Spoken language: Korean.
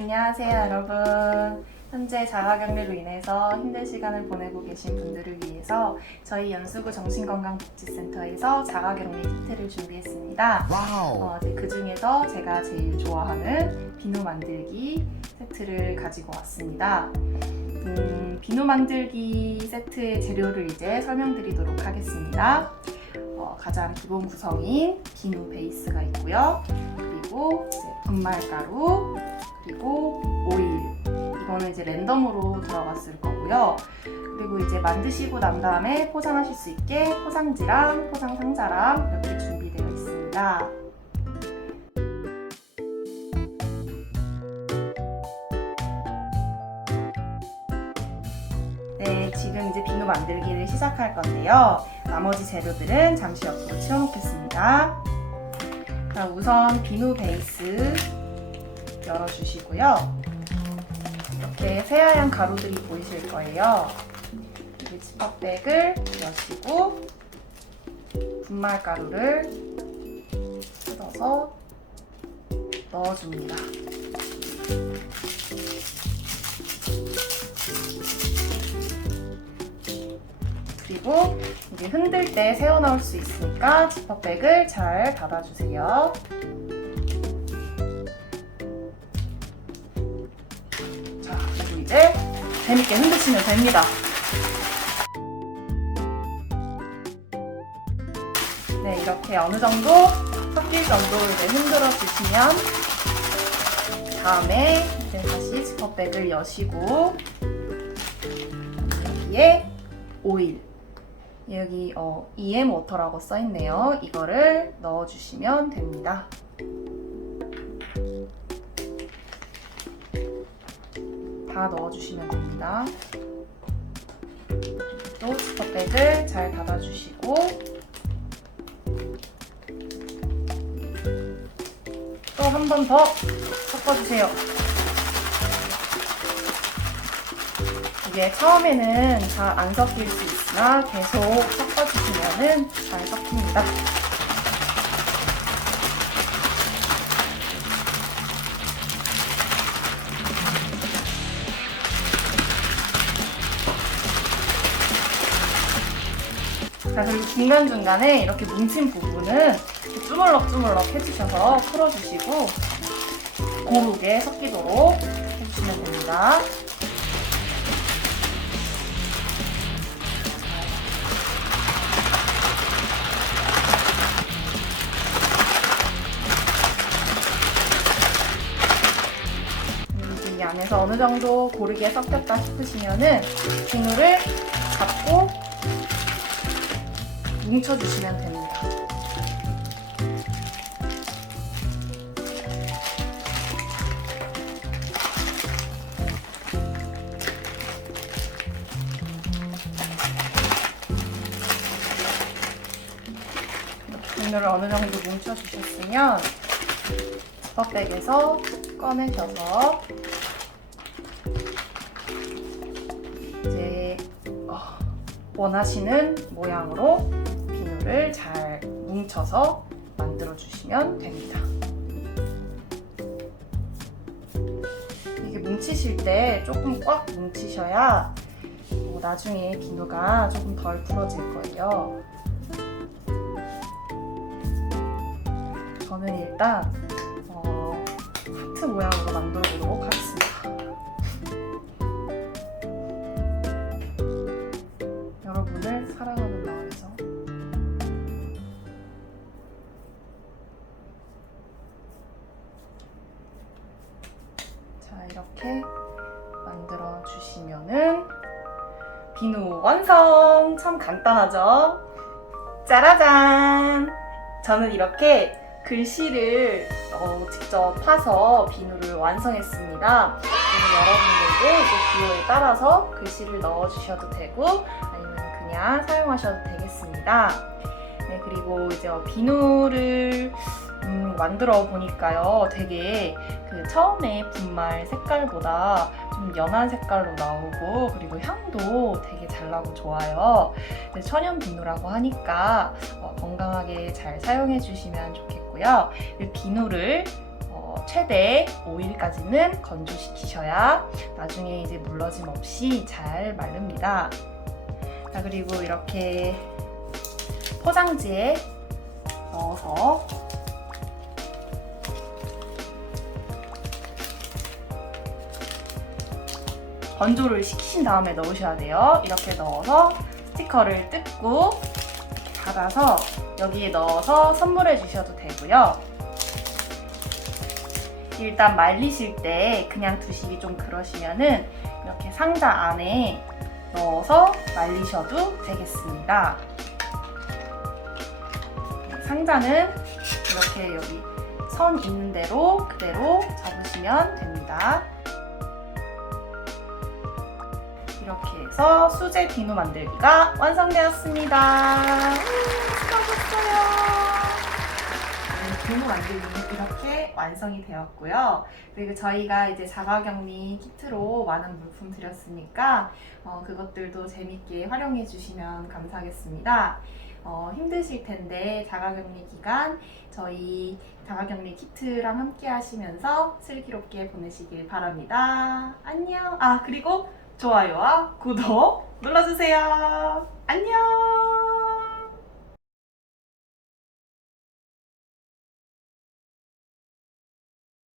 안녕하세요, 여러분. 현재 자가격리로 인해서 힘든 시간을 보내고 계신 분들을 위해서 저희 연수구 정신건강복지센터에서 자가격리 키트를 준비했습니다. 어, 그 중에서 제가 제일 좋아하는 비누 만들기 세트를 가지고 왔습니다. 음, 비누 만들기 세트의 재료를 이제 설명드리도록 하겠습니다. 어, 가장 기본 구성인 비누 베이스가 있고요. 그리고 이제 분말가루, 그리고 오일. 이거는 이제 랜덤으로 들어갔을 거고요. 그리고 이제 만드시고 난 다음에 포장하실 수 있게 포장지랑 포장 상자랑 이렇게 준비되어 있습니다. 네, 지금 이제 비누 만들기를 시작할 건데요. 나머지 재료들은 잠시 옆으로 치워놓겠습니다. 자, 우선 비누 베이스 열어주시고요. 이렇게 새하얀 가루들이 보이실 거예요. 이제 지퍼백을 여시고 분말 가루를 뜯어서 넣어줍니다. 그리고 이제 흔들 때 새어나올 수 있으니까 지퍼백을 잘 닫아주세요. 자, 그리고 이제 재밌게 흔드시면 됩니다. 네, 이렇게 어느 정도 섞일 정도로 이제 흔들어 주시면 다음에 이제 다시 지퍼백을 여시고 여기에 오일 여기 어, EM 워터라고 써 있네요. 이거를 넣어 주시면 됩니다. 다 넣어주시면 됩니다. 또 스퍼백을 잘 닫아주시고 또 한 번 더 섞어주세요. 이게 처음에는 잘 안 섞일 수 있으나 계속 섞어주시면 잘 섞입니다. 자, 그리고 중간중간에 이렇게 뭉친 부분은 주물럭주물럭 해주셔서 풀어주시고 고르게 섞이도록 해주시면 됩니다. 어느 정도 고르게 섞였다 싶으시면은 비누를 잡고 뭉쳐주시면 됩니다. 비누를 어느 정도 뭉쳐주셨으면 지퍼백에서 꺼내셔서 원하시는 모양으로 비누를 잘 뭉쳐서 만들어 주시면 됩니다. 이게 뭉치실 때 조금 꽉 뭉치셔야 어, 나중에 비누가 조금 덜 부러질 거예요. 저는 일단 어, 하트 모양으로 만들어 보도록 하겠습 자 이렇게 만들어 주시면은 비누 완성! 참 간단하죠? 짜라잔! 저는 이렇게 글씨를 어, 직접 파서 비누를 완성했습니다. 여러분들도 이제 기호에 따라서 글씨를 넣어 주셔도 되고 아니면 그냥 사용하셔도 되겠습니다. 네, 그리고 이제 어, 비누를 음, 만들어 보니까요, 되게 그 처음에 분말 색깔보다 좀 연한 색깔로 나오고 그리고 향도 되게 잘 나고 좋아요. 천연 비누라고 하니까 어, 건강하게 잘 사용해 주시면 좋겠고요. 이 비누를 어, 어, 최대 5일까지는 건조시키셔야 나중에 이제 물러짐 없이 잘 마릅니다. 자, 그리고 이렇게 포장지에 넣어서 건조를 시키신 다음에 넣으셔야 돼요. 이렇게 넣어서 스티커를 뜯고 닫아서 여기에 넣어서 선물해 주셔도 되고요. 일단 말리실 때 그냥 두시기 좀 그러시면은 이렇게 상자 안에 넣어서 말리셔도 되겠습니다. 상자는 이렇게 여기 선 있는 대로 그대로 잡으시면 됩니다. 이렇게 해서 수제 비누 만들기가 완성되었습니다. 수고하셨어요. 네, 비누 만들기는 이렇게 완성이 되었고요. 그리고 저희가 이제 자가격리 키트로 많은 물품 드렸으니까 어, 그것들도 재밌게 활용해 주시면 감사하겠습니다. 어, 힘드실 텐데 자가격리 기간 저희 자가격리 키트랑 함께 하시면서 슬기롭게 보내시길 바랍니다. 안녕. 아 그리고 좋아요와 구독 눌러주세요. 안녕!